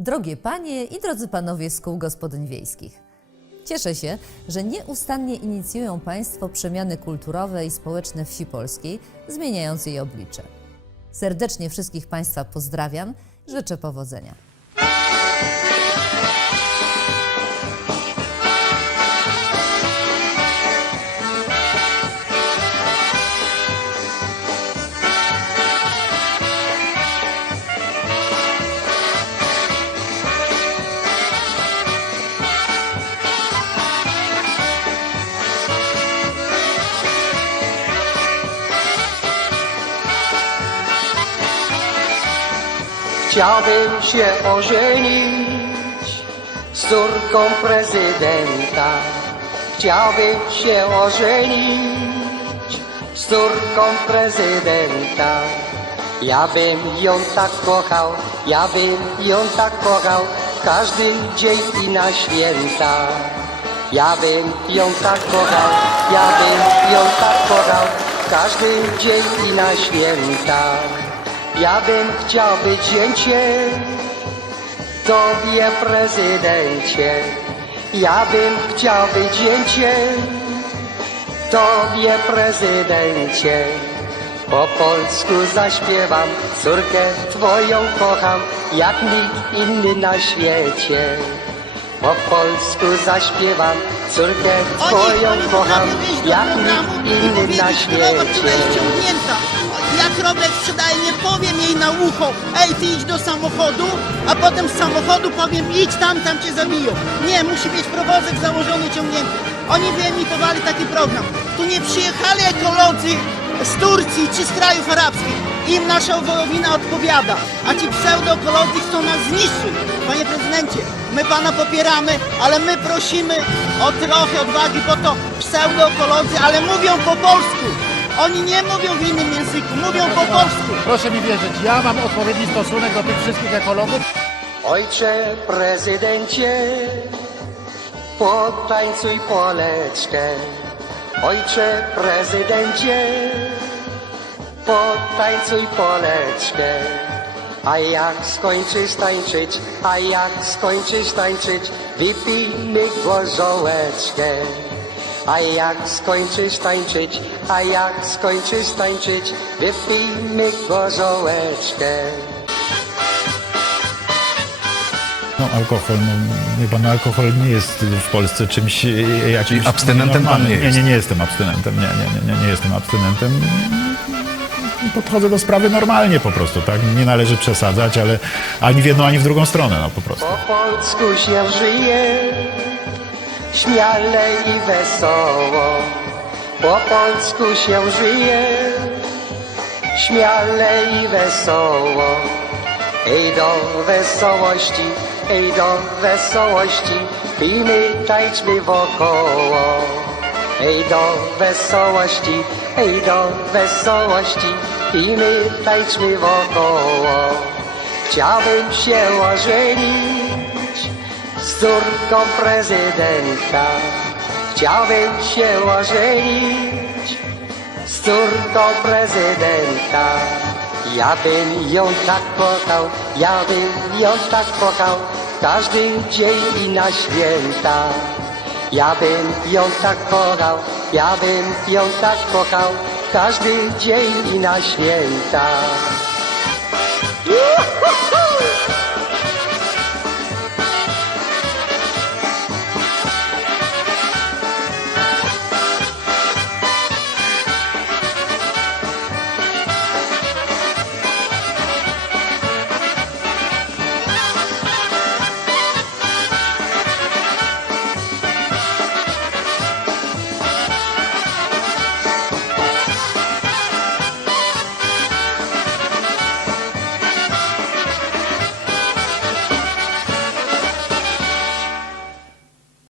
Drogie panie i drodzy panowie z kół gospodyń wiejskich. Cieszę się, że nieustannie inicjują Państwo przemiany kulturowe i społeczne wsi polskiej, zmieniając jej oblicze. Serdecznie wszystkich Państwa pozdrawiam, życzę powodzenia. Chciałbym się ożenić z córką prezydenta. Chciałbym się ożenić z córką prezydenta. Ja bym ją tak kochał, ja bym ją tak kochał każdy dzień i na święta. Ja bym ją tak kochał, ja bym ją tak kochał każdy dzień i na święta. Ja bym chciał być zięciem Tobie prezydencie. Ja bym chciał być zięciem Tobie prezydencie. Po polsku zaśpiewam Córkę Twoją kocham Jak nikt inny na świecie. Po polsku zaśpiewam Córkę Twoją kocham Jak nikt inny na świecie. Jak Roblek sprzedaje, nie powiem jej na ucho, ej ty idź do samochodu, a potem z samochodu powiem idź tam, tam cię zabiją. Nie, musi mieć prowozek założony, ciągnięty. Oni wyemitowali taki program. Tu nie przyjechali ekolodzy z Turcji czy z krajów arabskich. Im nasza wołowina odpowiada, a ci pseudoekolodzy chcą nas zniszczyć. Panie prezydencie, my pana popieramy, ale my prosimy o trochę odwagi, bo to pseudoekolodzy, ale mówią po polsku. Oni nie mówią w innym języku, mówią po polsku. Proszę mi wierzyć, ja mam odpowiedni stosunek do tych wszystkich ekologów. Ojcze prezydencie, potańcuj poleczkę. Ojcze prezydencie, potańcuj poleczkę. A jak skończysz tańczyć, a jak skończysz tańczyć, wypijmy gorzołeczkę. A jak skończysz tańczyć, a jak skończysz tańczyć, wypijmy gorzołeczkę. No alkohol, no chyba no, alkohol nie jest w Polsce czymś e, jakimś... Czyli abstynentem pan nie Nie, jest? nie, nie jestem abstynentem, nie, nie, nie, nie, nie jestem abstynentem. Podchodzę do sprawy normalnie po prostu, tak? Nie należy przesadzać, ale ani w jedną, ani w drugą stronę, no po prostu. Po polsku się żyje śmiale i wesoło. Po polsku się żyje śmiale i wesoło. Ej do wesołości, ej do wesołości, pijmy, tańczmy wokoło. Ej do wesołości, ej do wesołości, pijmy, tańczmy wokoło. Chciałbym się ożenić córką prezydenta. Chciałbym się ożenić z córką prezydenta. Ja bym ją tak kochał, ja bym ją tak kochał każdy dzień i na święta. Ja bym ją tak kochał, ja bym ją tak kochał każdy dzień i na święta.